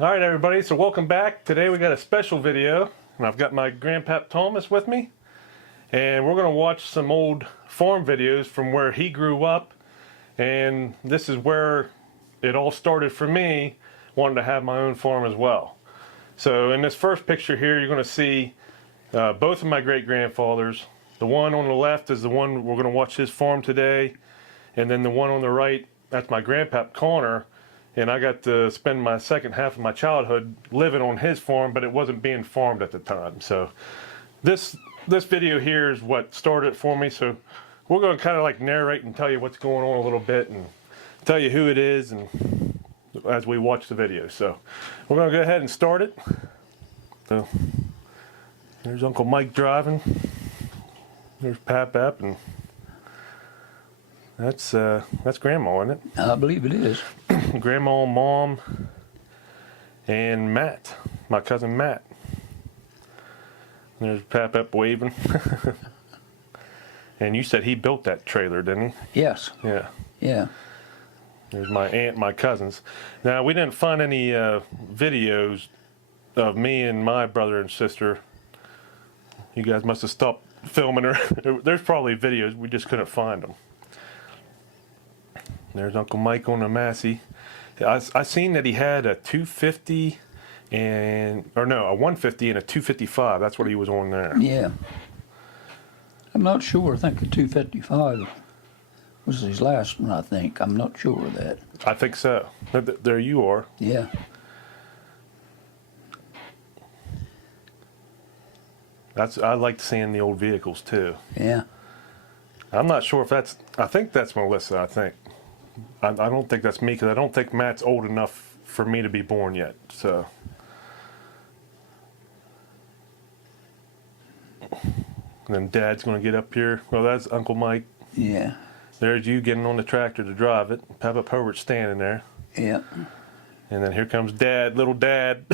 All right, everybody, so welcome back. Today we got a special video, and I've got my grandpap Thomas with me, and we're going to watch some old farm videos from where he grew up, and this is where it all started for me, wanting to have my own farm as well. So in this first picture here, you're going to see both of my great-grandfathers. The one on the left is the one we're going to watch his farm today, and then the one on the right, that's my grandpap Connor. And I got to spend my second half of my childhood living on his farm, but it wasn't being farmed at the time. So this video here is what started it for me. So we're going to kind of like narrate and tell you what's going on a little bit and tell you who it is and as we watch the video. So we're going to go ahead and start it. So there's Uncle Mike driving. There's Pap, and that's Grandma, isn't it? I believe it is. Grandma, Mom, and Matt, my cousin Matt. There's Pap waving. And you said he built that trailer, didn't he? Yes. Yeah. Yeah. There's my aunt, my cousins. Now, we didn't find any videos of me and my brother and sister. You guys must have stopped filming her. There's probably videos, we just couldn't find them. There's Uncle Mike on the Massey. I seen that he had a 250 a 150 and a 255. That's what he was on there. Yeah. I'm not sure. I think the 255 was his last one, I think. I'm not sure of that. I think so. There you are. Yeah. I like seeing the old vehicles too. Yeah. I'm not sure if I think that's Melissa, I think. I don't think that's me, because I don't think Matt's old enough for me to be born yet. So, and then Dad's going to get up here. Well, that's Uncle Mike. Yeah. There's you getting on the tractor to drive it. Papa Herbert's standing there. Yeah. And then here comes Dad, little Dad.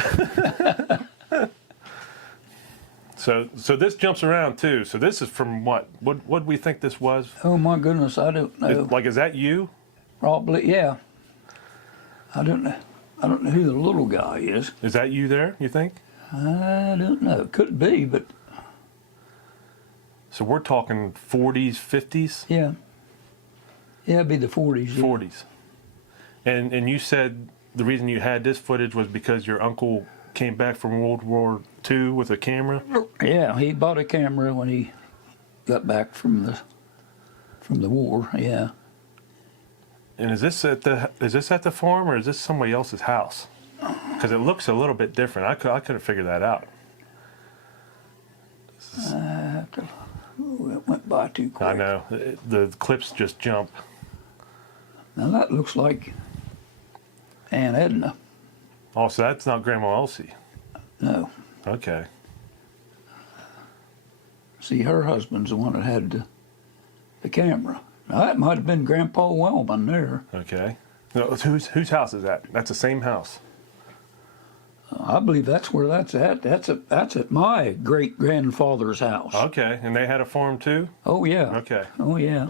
So this jumps around too. So this is from what? What do we think this was? Oh my goodness, I don't know. Is that you? Probably, yeah. I don't know who the little guy is. Is that you there, you think? I don't know. Could be, but so we're talking 40s, 50s? yeah. Yeah, it'd be the 40s. Yeah. 40s. And you said the reason you had this footage was because your uncle came back from World War II with a camera? Yeah, he bought a camera when he got back from the war, yeah. And is this at the farm, or is this somebody else's house? Because it looks a little bit different. I couldn't figure that out. It went by too quick. I know. The clips just jump. Now that looks like Aunt Edna. Oh, so that's not Grandma Elsie. No. Okay. See, her husband's the one that had the camera. Now that might have been Grandpa Wellman there. Okay. No, whose house is that? That's the same house. I believe that's where that's at. That's at my great-grandfather's house. Okay, and they had a farm too? Oh, yeah. Okay. Oh, yeah.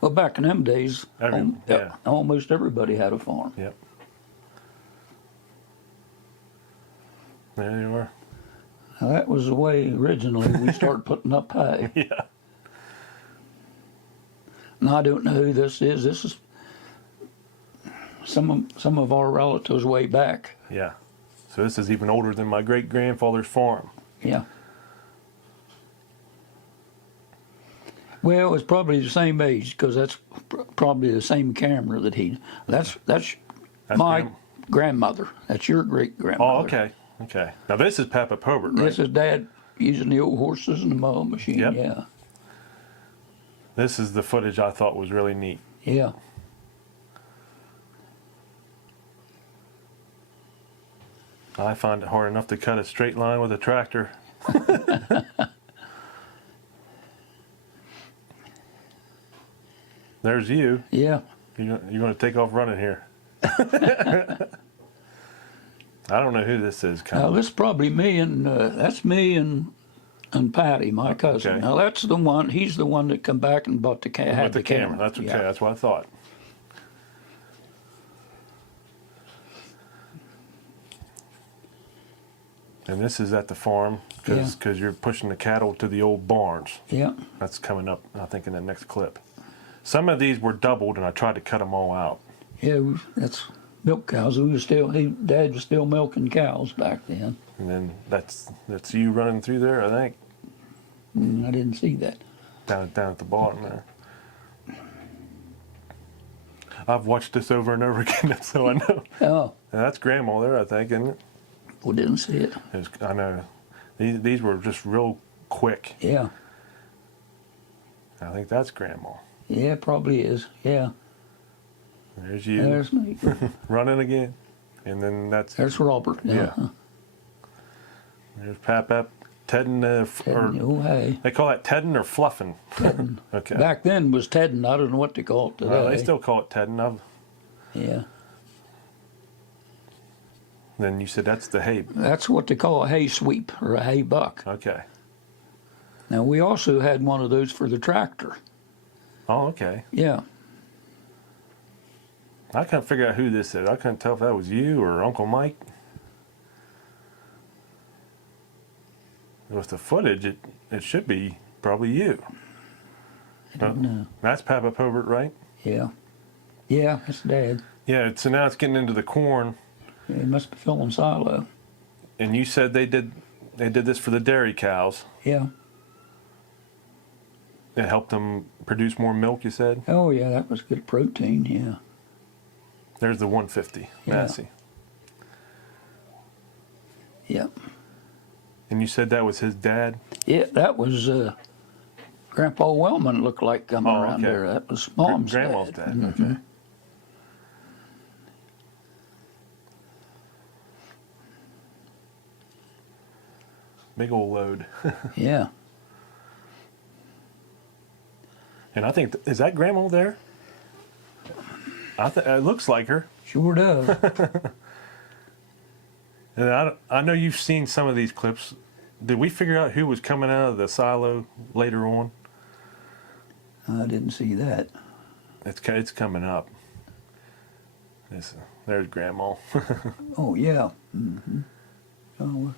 Well, back in them days, Yeah. almost everybody had a farm. Yep. There you are. Now, that was the way originally we started putting up hay. Yeah. And I don't know who this is. This is some of our relatives way back. Yeah. So this is even older than my great-grandfather's farm. Yeah. Well, it's probably the same age, because that's probably the same camera that he. That's my grandmother. That's your great-grandmother. Oh, okay. Okay. Now this is Papa Herbert, right? This is Dad using the old horses and the mowing machine. Yep. Yeah. This is the footage I thought was really neat. Yeah. I find it hard enough to cut a straight line with a tractor. There's you. Yeah. You're going to take off running here. I don't know who this is. Now this is probably me, and that's me and Patty, my cousin. Okay. Now that's the one. He's the one that come back and bought the camera. With the camera. That's okay. Yeah. That's what I thought. And this is at the farm because you're pushing the cattle to the old barns. Yeah. That's coming up, I think, in the next clip. Some of these were doubled, and I tried to cut them all out. Yeah, that's milk cows. Dad was still milking cows back then. And then that's you running through there, I think. I didn't see that. Down at the bottom there. I've watched this over and over again, so I know. Oh, And that's Grandma there, I think, isn't it? we didn't see it. I know. These were just real quick. Yeah. I think that's Grandma. Yeah, it probably is. Yeah. There's you There's me. running again. And then There's Robert. Yeah. There's Pap, tedding, Oh, hey. they call that tedding or fluffing? Tedding. Okay. Back then was tedding. I don't know what they call it today. Well, they still call it tedding. Yeah. Then you said that's the hay. That's what they call a hay sweep or a hay buck. Okay. Now, we also had one of those for the tractor. Oh, okay. Yeah. I couldn't figure out who this is. I couldn't tell if that was you or Uncle Mike. With the footage, it should be probably you. I don't know. That's Papa Pobert, right? Yeah. Yeah, that's Dad. Yeah, so now it's getting into the corn. Yeah, he must be filling silo. And you said they did this for the dairy cows. Yeah. It helped them produce more milk, you said? Oh, yeah, that was good protein, yeah. There's the 150, Massey. Yeah. And you said that was his dad? Yeah, that was Grandpa Wellman looked like coming around okay. there. That was Mom's Grandma's dad. Okay. Big old load. Yeah. And I think, is that Grandma there? It looks like her. Sure does. And I know you've seen some of these clips. Did we figure out who was coming out of the silo later on? I didn't see that. It's coming up. There's Grandma. Oh, yeah. Mm-hmm. Oh,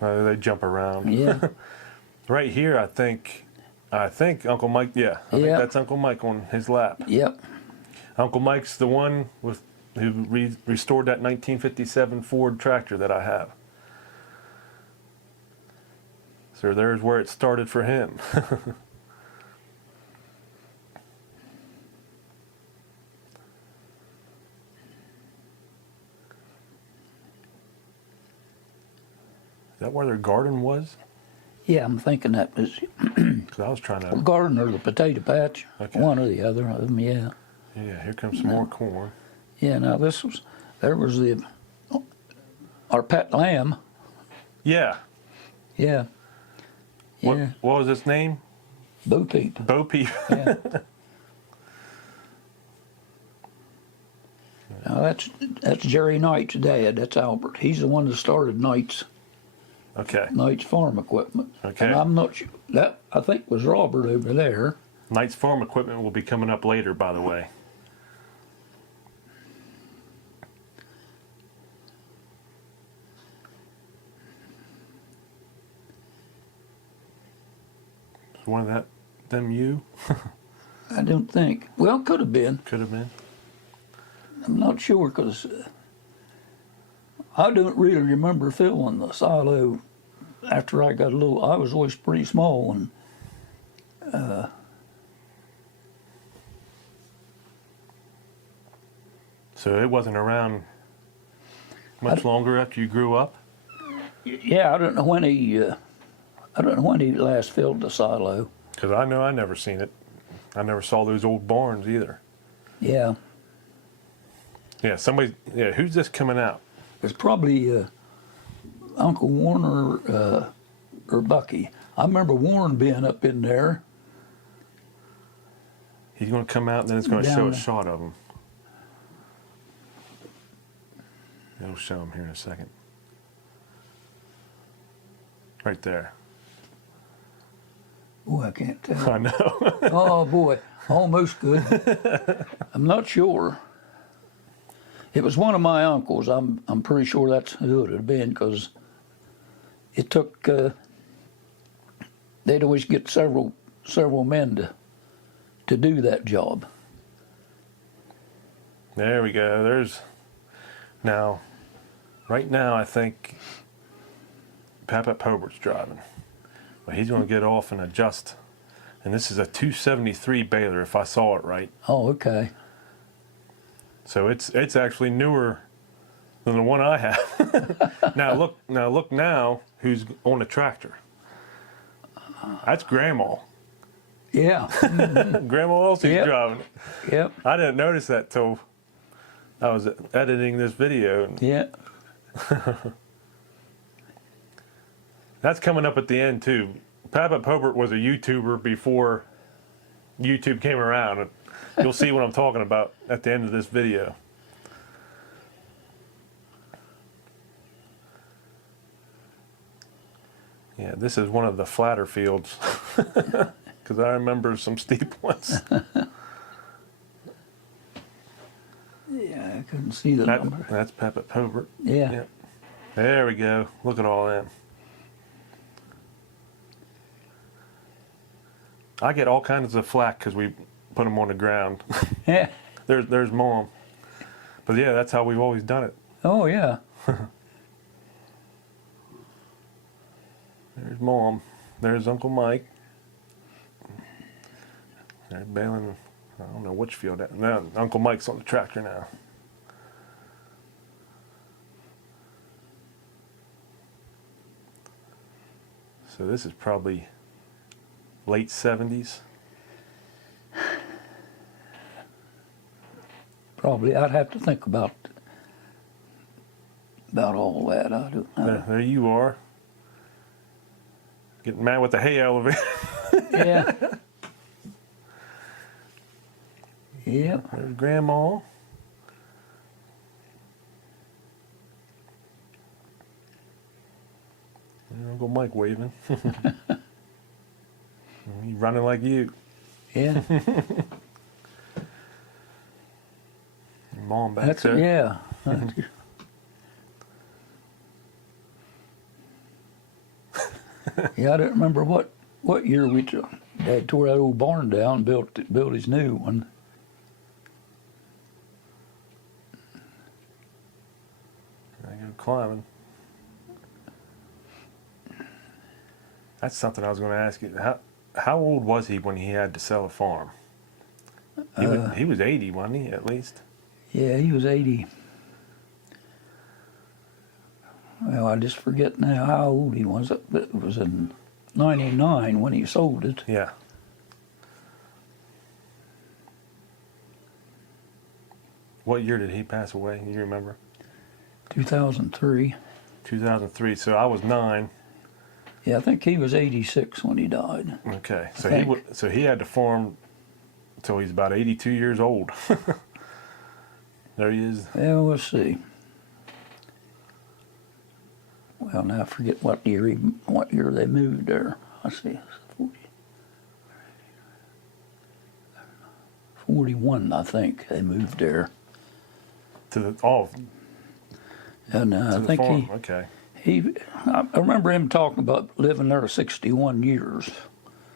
They jump around. yeah. Right here, I think Uncle Mike. Yeah, I think Yeah. that's Uncle Mike on his lap. Yep. Uncle Mike's the one who restored that 1957 Ford tractor that I have. So there's where it started for him. Is that where their garden was? Yeah, I'm thinking that was Because I was trying to. garden or the potato patch. Okay. One or the other of them, yeah. Yeah, here comes some more corn. Yeah, now there was our pet lamb. Yeah. Yeah. Yeah. What was its name? Bo Peep. Bo Peep. Yeah. Now that's Jerry Knight's dad. That's Albert. He's the one that started Knight's Okay. Farm Equipment. Okay. And I'm not sure that I think was Robert over there. Knight's Farm Equipment will be coming up later, by the way. Is one of them you? I don't think. Well, could have been. Could have been. I'm not sure because I don't really remember filling the silo after I got a little. I was always pretty small and. So it wasn't around much longer after you grew up? Yeah, I don't know when he last filled the silo. Because I know I never seen it. I never saw those old barns either. Yeah, Yeah, who's this coming out? it's probably Uncle Warren or Bucky. I remember Warren being up in there. He's going to come out and then it's going to show a shot of him. It'll show him here in a second. Right there. Oh, I can't tell. I know. Oh boy, almost good. I'm not sure. It was one of my uncles. I'm pretty sure that's who it would have been because it took, they'd always get several men to do that job. There we go. There's now, right now, I think Papa Pobert's driving, but he's going to get off and adjust. And this is a 273 baler, if I saw it right. Oh, okay. So it's actually newer than the one I have. Now look who's on the tractor. That's Grandma. Yeah. Grandma Elsie's Yep. driving it. Yep. I didn't notice that till I was editing this video. Yeah. That's coming up at the end too. Papa Pobert was a YouTuber before YouTube came around. You'll see what I'm talking about at the end of this video. Yeah, this is one of the flatter fields because I remember some steep ones. Yeah, I couldn't see the number. That's Papa Pobert. Yeah. Yep. There we go. Look at all them. I get all kinds of flack because we put them on the ground. Yeah. There's Mom. But yeah, that's how we've always done it. Oh, yeah. There's Mom. There's Uncle Mike. They're baling, I don't know which field. No, Uncle Mike's on the tractor now. So this is probably late 70s. Probably. I'd have to think about all that. I don't know. There you are. Getting mad with the hay elevator. Yeah. Yeah. There's Grandma. And Uncle Mike waving. He's running like you. Yeah. Mom back That's there. yeah. Yeah, I don't remember what year Dad tore that old barn down, built his new one. I go climbing. That's something I was going to ask you. How old was he when he had to sell a farm? He was 80, wasn't he, at least? Yeah, he was 80. Well, I just forget now how old he was. It was in 99 when he sold it. Yeah. What year did he pass away? You remember? 2003. 2003. So I was 9. Yeah, I think he was 86 when he died. Okay. So he had to farm until he's about 82 years old. There he is. Well, let's see. Well, now I forget what year they moved there. I see. 41, I think they moved there. To the And I think farm. Okay. I remember him talking about living there 61 years.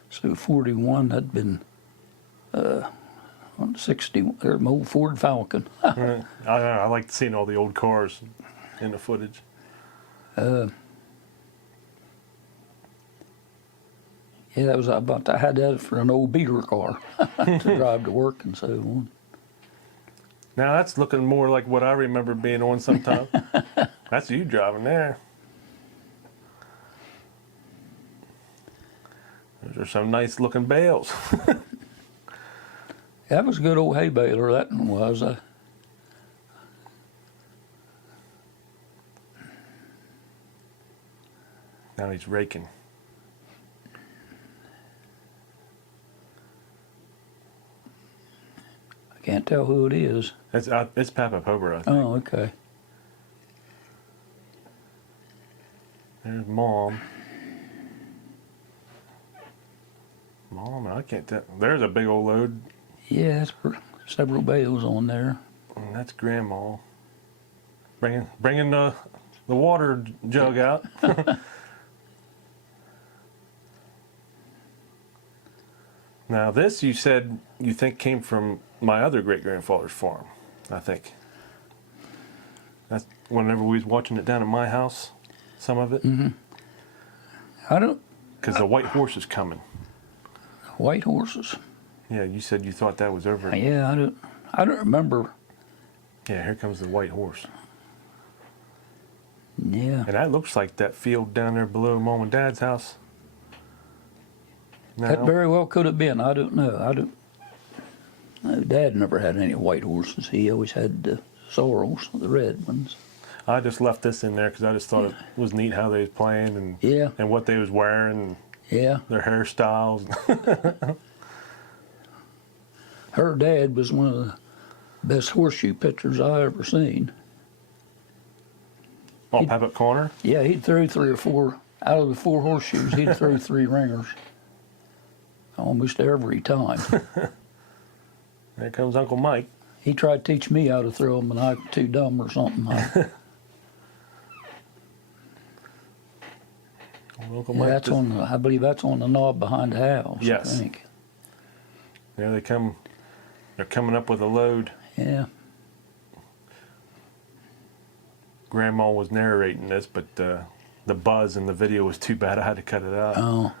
So 41, that'd been 60. There's my old Ford Falcon. I like seeing all the old cars in the footage. Yeah, that was about. I had that for an old beater car to drive to work and so on. Now that's looking more like what I remember being on sometime. That's you driving there. Those are some nice looking bales. That was a good old hay baler, that one was. Now he's raking. I can't tell who it is. It's Papa Pobert, I think. Oh, okay. There's Mom. Mom, I can't tell. There's a big old load. Yeah, that's several bales on there. And that's Grandma. Bringing the water jug out. Now this you said you think came from my other great-grandfather's farm, I think. That's whenever we was watching it down at my house, some of it. Mm-hmm. I don't. Because the white horse is coming. White horses. Yeah, you said you thought that was over. Yeah, I don't remember. Yeah, here comes the white horse. Yeah. And that looks like that field down there below Mom and Dad's house. That No. very well could have been. I don't know. No, Dad never had any white horses. He always had the sorrels, the red ones. I just left this in there because I just thought it was neat how they was playing and Yeah. and what they was wearing Yeah. and their hairstyles. Her dad was one of the best horseshoe pitchers I ever seen. Oh, Pappet Corner? Yeah, he'd throw 3 or 4 out of the 4 horseshoes. He'd throw 3 ringers almost every time. There comes Uncle Mike. He tried to teach me how to throw them, and I was too dumb or something. Uncle Yeah, Mike. that's on. I believe that's on the knob behind the house. Yes. I think. There they come. They're coming up with a load. Yeah. Grandma was narrating this, but the buzz in the video was too bad. I had to cut it out. Oh.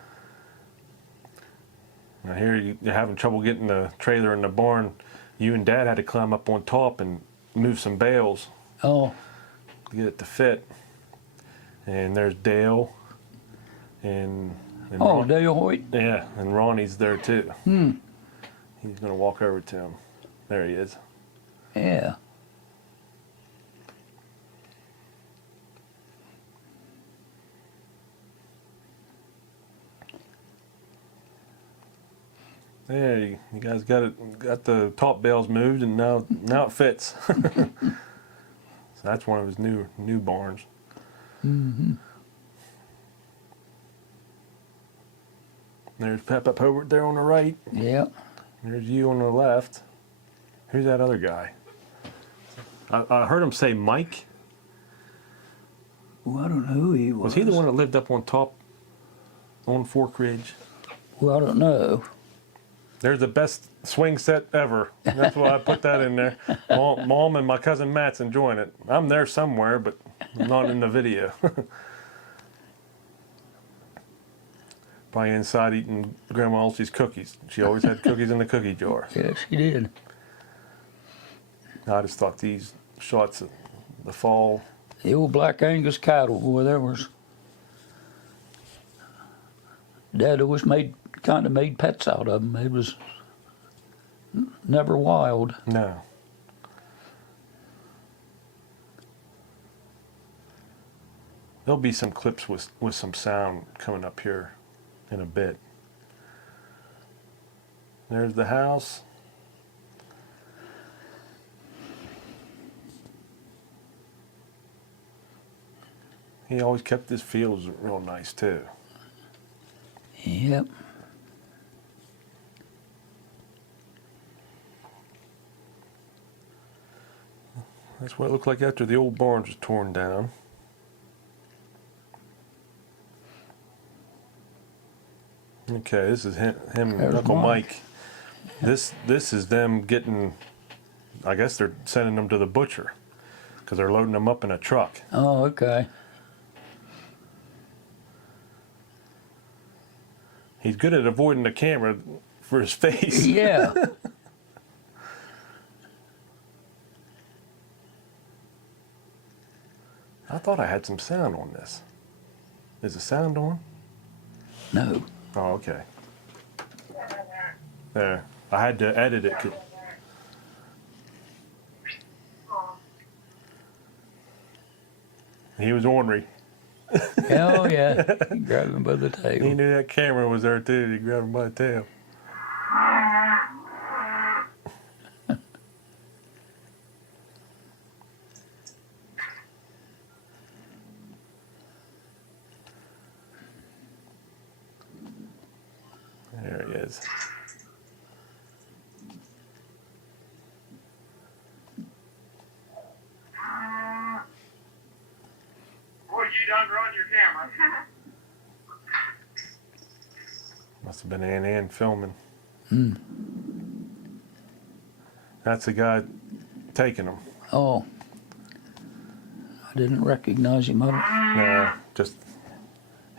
Now here you're having trouble getting the trailer in the barn. You and Dad had to climb up on top and move some bales Oh. to get it to fit. And there's Dale. And Oh, Dale Hoyt. Yeah, and Ronnie's there too. Hmm. He's going to walk over to him. There he is. Yeah. There, you guys got the top bales moved, and now it fits. So that's one of his new barns. Mm-hmm. There's Pep up over there on the right. Yeah. There's you on the left. Who's that other guy? I heard him say Mike. Well, I don't know who he was. Was he the one that lived up on top on Fork Ridge? Well, I don't know. There's the best swing set ever. That's why I put that in there. Mom and my cousin Matt's enjoying it. I'm there somewhere, but not in the video. Probably inside eating Grandma Elsie's cookies. She always had cookies in the cookie jar. Yeah, she did. I just thought these shots of the fall. The old Black Angus cattle, boy, there was. Dad always kind of made pets out of them. It was never wild. No. There'll be some clips with some sound coming up here in a bit. There's the house. He always kept his fields real nice too. Yep. That's what it looked like after the old barns was torn down. Okay, this is him and There's Uncle Mike. Mike. This is them getting, I guess they're sending them to the butcher because they're loading them up in a truck. Oh, okay. He's good at avoiding the camera for his face. Yeah. I thought I had some sound on this. Is the sound on? No. Oh, okay. There. I had to edit it. He was ornery. Oh, yeah. He grabbed him by the He tail. knew that camera was there too. He grabbed him by the tail. There he is. Boy, you done run your camera. Must have been Ann filming. That's the guy taking them. Oh, I didn't recognize him. No, just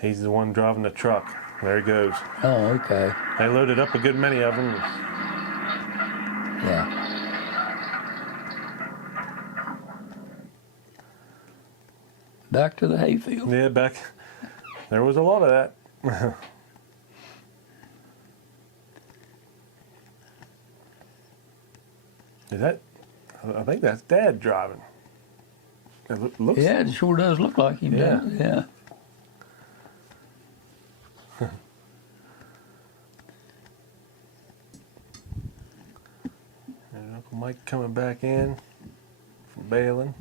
he's the one driving the truck. There he goes. Oh, okay. They loaded up a good many of them. Yeah. Back to the hayfield. Yeah, back there was a lot of that. Is that? I think that's Dad driving. It looks. Yeah, it sure does look like him. Yeah. Yeah. And Uncle Mike coming back in from bailing.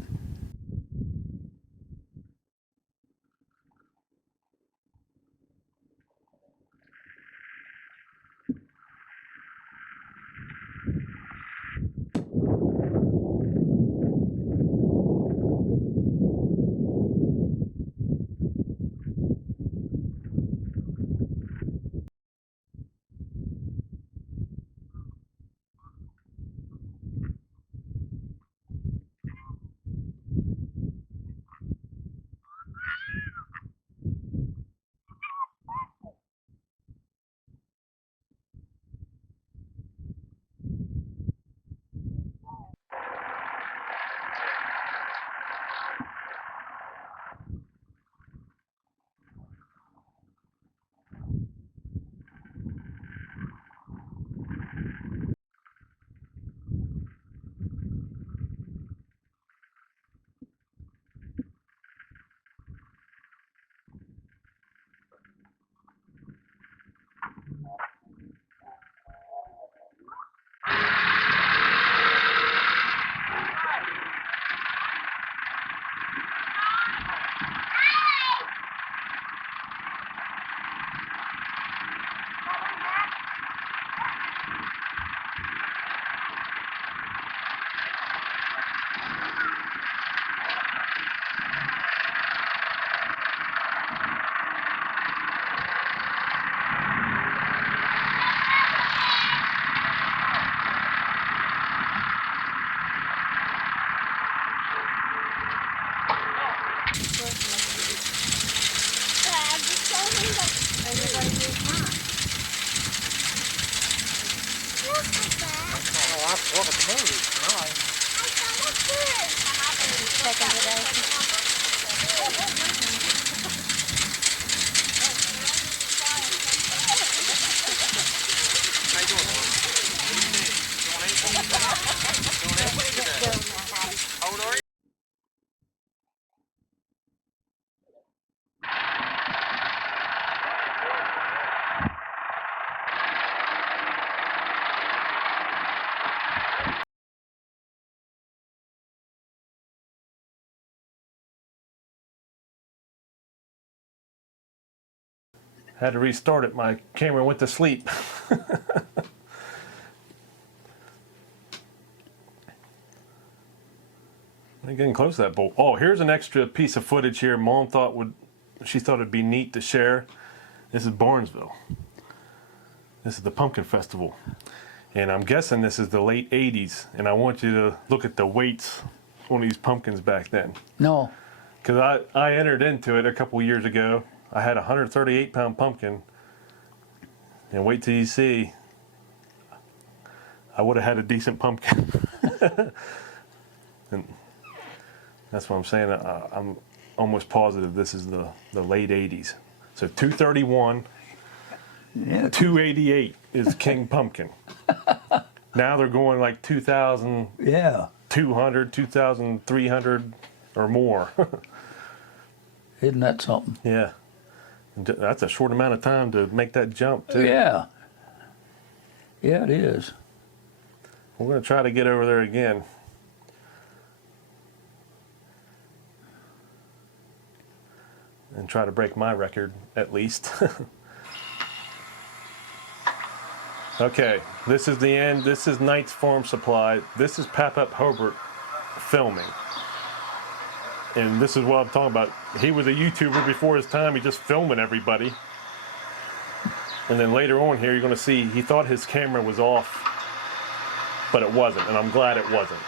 Had to restart it. My camera went to sleep. They're getting close to that bowl. Oh, here's an extra piece of footage here. Mom thought she thought it'd be neat to share. This is Barnesville. This is the Pumpkin Festival. And I'm guessing this is the late 80s. And I want you to look at the weights on these pumpkins back then. No. Because I entered into it a couple years ago. I had a 138-pound pumpkin. And wait till you see, I would have had a decent pumpkin. And that's what I'm saying. I'm almost positive this is the late 80s. So 231, Yeah. 288 is King Pumpkin. Now they're going like 2,200, Yeah. 2,300 or more. Isn't that something? Yeah. That's a short amount of time to make that jump, too. Yeah. Yeah, it is. We're going to try to get over there again. And try to break my record, at least. Okay, this is the end. This is Knight's Farm Supply. This is Pap-Up Hobart filming. And this is what I'm talking about. He was a YouTuber before his time. He's just filming everybody. And then later on here, you're going to see he thought his camera was off, but it wasn't, and I'm glad it wasn't.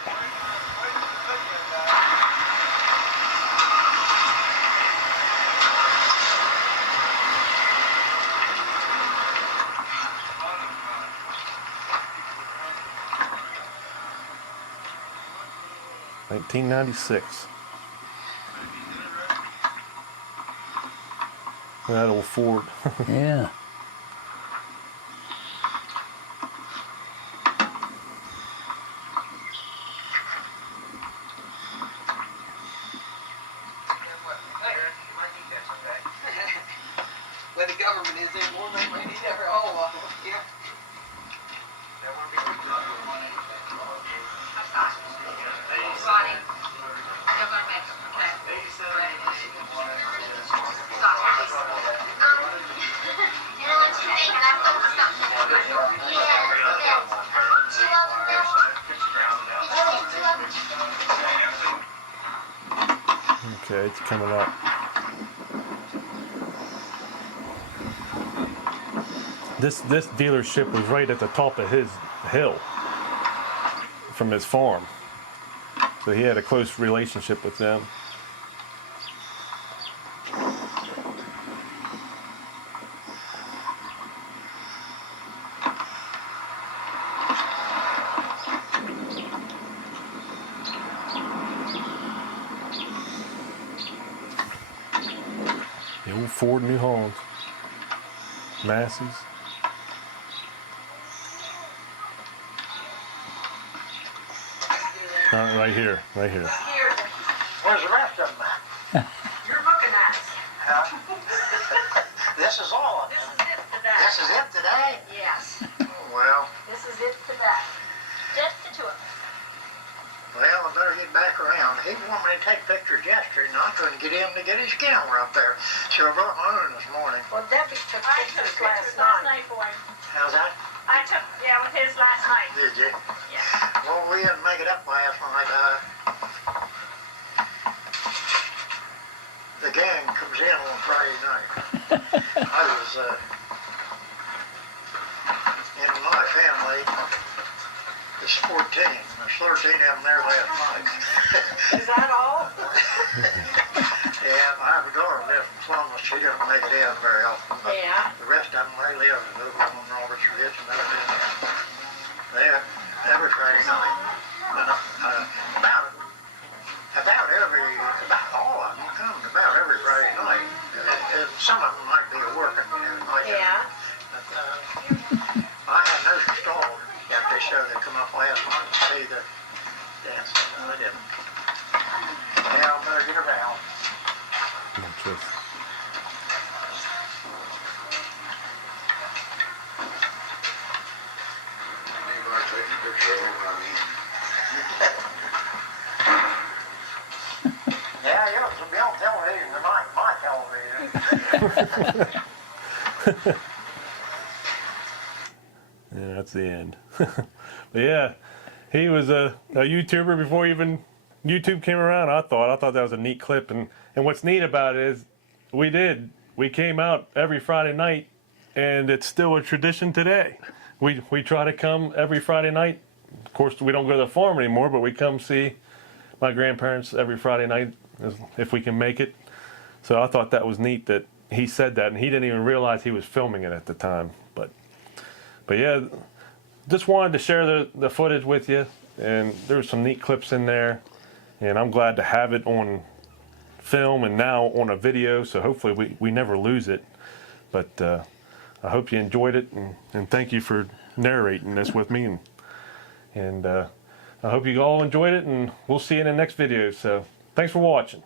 $1996. That old Ford. Yeah. Where the government is in more than we need every whole lot. Yeah. Ronnie, you're gonna make them, okay? You know what you think? I thought of something. Yeah, two of them there. Did you get 2 of them? Okay, it's coming up. This dealership was right at the top of his hill from his farm, so he had a close relationship with them. The old Ford New Hollands, Massey's. Right here, right here. Here, Where's the rest of them at? you're looking at us. Huh? This is all of This them. is it today. This is it today? Yes, Well, this is it today. Just the 2 of us. I better get back around. He wanted me to take pictures yesterday, and I couldn't get him to get his camera up there. So I brought my own this morning. Well, Debbie took pictures last last night. night for him. How's that? I took, yeah, with his last night. Did you? Yeah. Well, we didn't make it up last night. The gang comes in on Friday night. I was in my family. It's 14. There's 13 of them there last night. Is that all? Yeah, I have a daughter lives in Columbus. She doesn't make it in very often. But Yeah. the rest of them, they live over on Roberts Ridge and they're in there. They're every Friday night. And, about all of them come about every Friday night. And some of them might be working, like Yeah. But I had no stall after they showed they come up last night to see the dancing. No, they didn't. Yeah, I better get around. Just Anybody taking a picture of him, I mean. Yeah, it was on television tonight, my television. yeah, that's the end. But yeah, he was a YouTuber before even YouTube came around. I thought that was a neat clip, and what's neat about it is we came out every Friday night, and it's still a tradition today. We try to come every Friday night. Of course, we don't go to the farm anymore, but we come see my grandparents every Friday night if we can make it. So I thought that was neat that he said that, and he didn't even realize he was filming it at the time. But yeah, just wanted to share the footage with you, and there's some neat clips in there, and I'm glad to have it on film and now on a video, so hopefully we never lose it. But I hope you enjoyed it, and thank you for narrating this with me, and I hope you all enjoyed it, and we'll see you in the next video. So thanks for watching.